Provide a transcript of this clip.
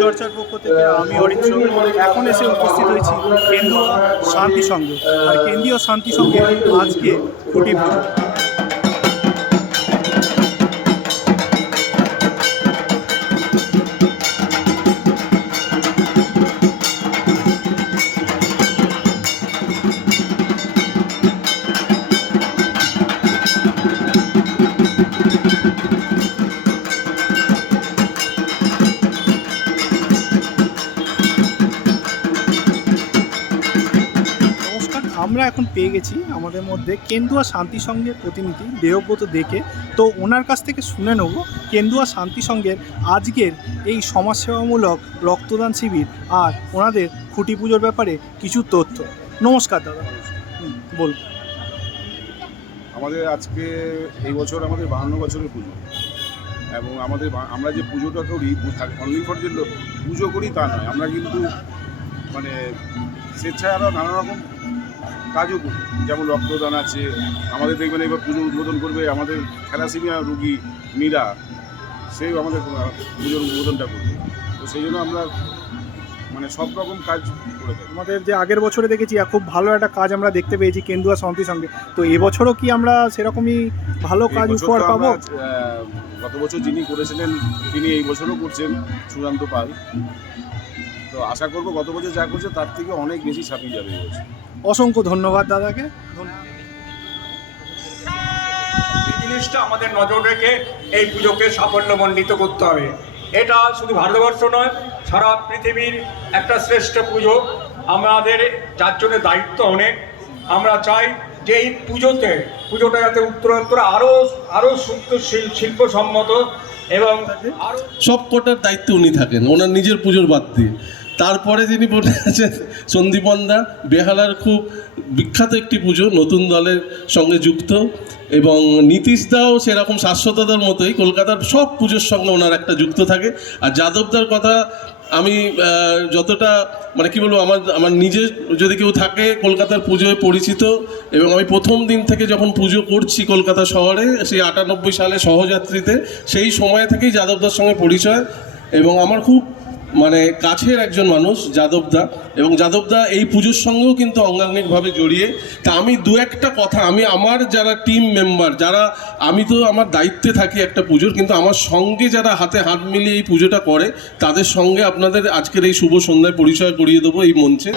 চর্চার পক্ষ থেকে আমি অরিত্র এখন এসে উপস্থিত হয়েছি কেন্দ্রীয় শান্তি সঙ্গে আর কেন্দ্রীয় শান্তি সঙ্গে আজকে খুঁটি পুজো আমরা এখন পেয়ে গেছি আমাদের মধ্যে কেন্দুয়া শান্তি সংঘের প্রতিনিধি দেবব্রত দেখে। তো ওনার কাছ থেকে শুনে নেব কেন্দুয়া শান্তি সংঘের আজকের এই সমাজসেবামূলক রক্তদান শিবির আর ওনাদের খুঁটি পুজোর ব্যাপারে কিছু তথ্য। নমস্কার দাদা। বলুন। আমাদের আজকে এই বছর আমাদের বাহান্ন বছরের পুজো। এবং আমাদের আমরা যে পুজোটা করি অনলি ফর যে পুজো করি তা নয়। আমরা কিন্তু মানে স্বেচ্ছায় আরও নানা রকম কাজও করি যেমন রক্তদান আছে আমাদের দেখবেন এবার পুজো উদ্বোধন করবে আমাদের থ্যালাসিমিয়া রুগী মীরা সেও আমাদের পুজোর উদ্বোধনটা করবে। তো সেই জন্য আমরা মানে সব রকম কাজ করে থাকি। আমাদের যে আগের বছরে দেখেছি খুব ভালো একটা কাজ আমরা দেখতে পেয়েছি কেন্দুয়া শান্তি সঙ্গে। তো এবছরও কি আমরা সেরকমই ভালো কাজ উপহার পাবো? গত বছর যিনি করেছিলেন তিনি এই বছরও করছেন সুশান্ত পাল। তো আশা করব গত বছর যা করছে তার থেকে অনেক বেশি ছাপিয়ে যাবে এই বছর। অসংখ্য ধন্যবাদ দাদাকে। ধন্যবাদ। এই জিনিসটা আমাদের নজর রেখে এই পুজোকে সাফল্যমণ্ডিত করতে হবে। এটা শুধু ভারতবর্ষ নয় সারা পৃথিবীর একটা শ্রেষ্ঠ পুজো। আমাদের যার জন্য দায়িত্ব অনেক। আমরা চাই যে এই পুজোতে পুজোটা যাতে উত্তরোত্তর আরও আরও শিল্পসম্মত এবং আরও সব কটার দায়িত্ব উনি থাকেন ওনার নিজের পুজোর বাদ দিয়ে। তারপরে যিনি বলে আছেন সন্দীপনদা, বেহালার খুব বিখ্যাত একটি পুজো, নতুন দলের সঙ্গে যুক্ত, এবং নীতিশ দাও সেরকম শাশ্বতদার মতোই কলকাতার সব পুজোর সঙ্গে ওনার একটা যুক্ত থাকে। আর যাদবদার কথা আমি যতটা মানে কি বলব, আমার আমার নিজের যদি কেউ থাকে কলকাতার পুজোয় পরিচিত, এবং আমি প্রথম দিন থেকে যখন পুজো করছি কলকাতা শহরে, সেই আটানব্বই সালে সহযাত্রীতে, সেই সময় থেকেই যাদবদার সঙ্গে পরিচয়, এবং আমার খুব মানে কাছের একজন মানুষ, যাদবদা, এবং যাদবদা এই পুজোর সঙ্গেও কিন্তু অঙ্গাঙ্গিকভাবে জড়িয়ে। তা আমি দু একটা কথা, আমি আমার যারা টিম মেম্বার যারা, আমি তো আমার দায়িত্বে থাকি একটা পুজোর, কিন্তু আমার সঙ্গে যারা হাতে হাত মিলিয়ে এই পুজোটা করে, তাদের সঙ্গে আপনাদের আজকের এই শুভ সন্ধ্যায় পরিচয় করিয়ে দেবো এই মঞ্চে।